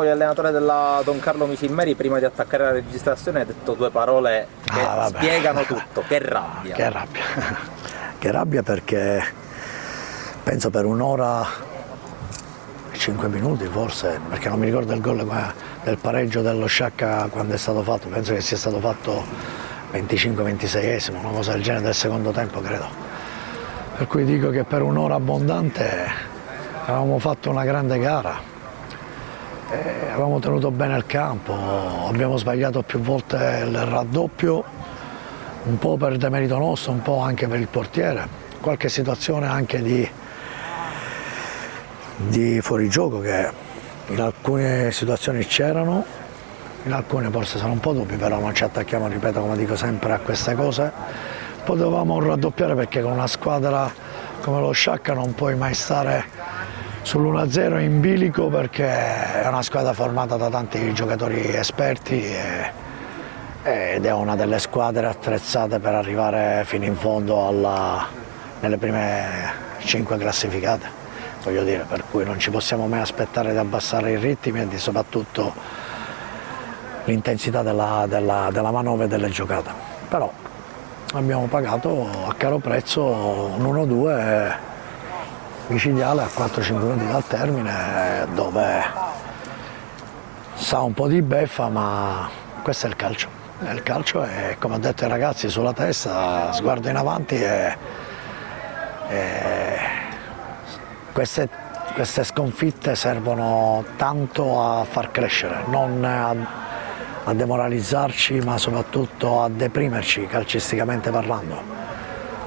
Napoli, allenatore della Don Carlo Micilmeri, prima di attaccare la registrazione ha detto due parole che spiegano tutto: che rabbia. Che rabbia. Che rabbia, perché penso per un'ora, 5 minuti forse, perché non mi ricordo il gol del pareggio dello Sciacca quando è stato fatto, penso che sia stato fatto 25-26esimo, una cosa del genere, del secondo tempo credo. Per cui dico che per un'ora abbondante avevamo fatto una grande gara, avevamo tenuto bene il campo, abbiamo sbagliato più volte il raddoppio, un po' per demerito nostro, un po' anche per il portiere, qualche situazione anche di fuorigioco che in alcune situazioni c'erano, in alcune forse sono un po' dubbi, però non ci attacchiamo, ripeto, come dico sempre, a queste cose. Potevamo raddoppiare, perché con una squadra come lo Sciacca non puoi mai stare sull'1-0 in bilico, perché è una squadra formata da tanti giocatori esperti ed è una delle squadre attrezzate per arrivare fino in fondo nelle prime 5 classificate, voglio dire, per cui non ci possiamo mai aspettare di abbassare i ritmi e soprattutto l'intensità della manovra e delle giocate. Però abbiamo pagato a caro prezzo un 1-2 micidiale a 4-5 minuti dal termine, dove sa un po' di beffa, ma questo è il calcio. Il calcio è, come ho detto ai ragazzi, sulla testa, sguardo in avanti e queste sconfitte servono tanto a far crescere, non a demoralizzarci, ma soprattutto a deprimerci calcisticamente parlando,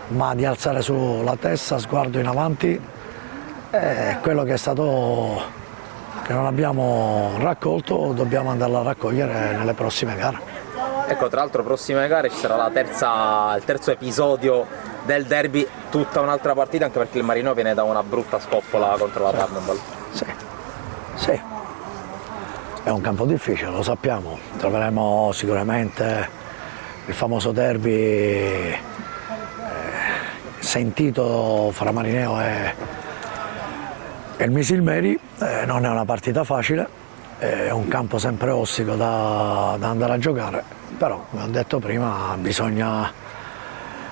ma di alzare sulla testa, sguardo in avanti, quello che è stato, che non abbiamo raccolto, dobbiamo andarlo a raccogliere nelle prossime gare. Ecco, tra l'altro prossime gare ci sarà il terzo episodio del derby, tutta un'altra partita, anche perché il Marinò viene da una brutta scoppola contro la Tannenball. Sì, è un campo difficile, lo sappiamo, troveremo sicuramente il famoso derby sentito fra Marineo e il Micilmeri, non è una partita facile, è un campo sempre ostico da andare a giocare, però come ho detto prima bisogna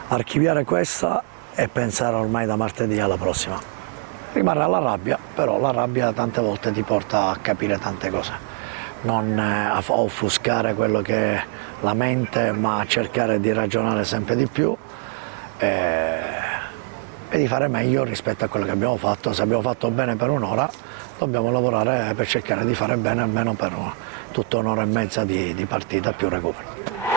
archiviare questa e pensare ormai da martedì alla prossima. Rimarrà la rabbia, però la rabbia tante volte ti porta a capire tante cose, non a offuscare quello che è la mente, ma a cercare di ragionare sempre di più e di fare meglio rispetto a quello che abbiamo fatto. Se abbiamo fatto bene per un'ora, dobbiamo lavorare per cercare di fare bene almeno per tutta un'ora e mezza di partita più recupero.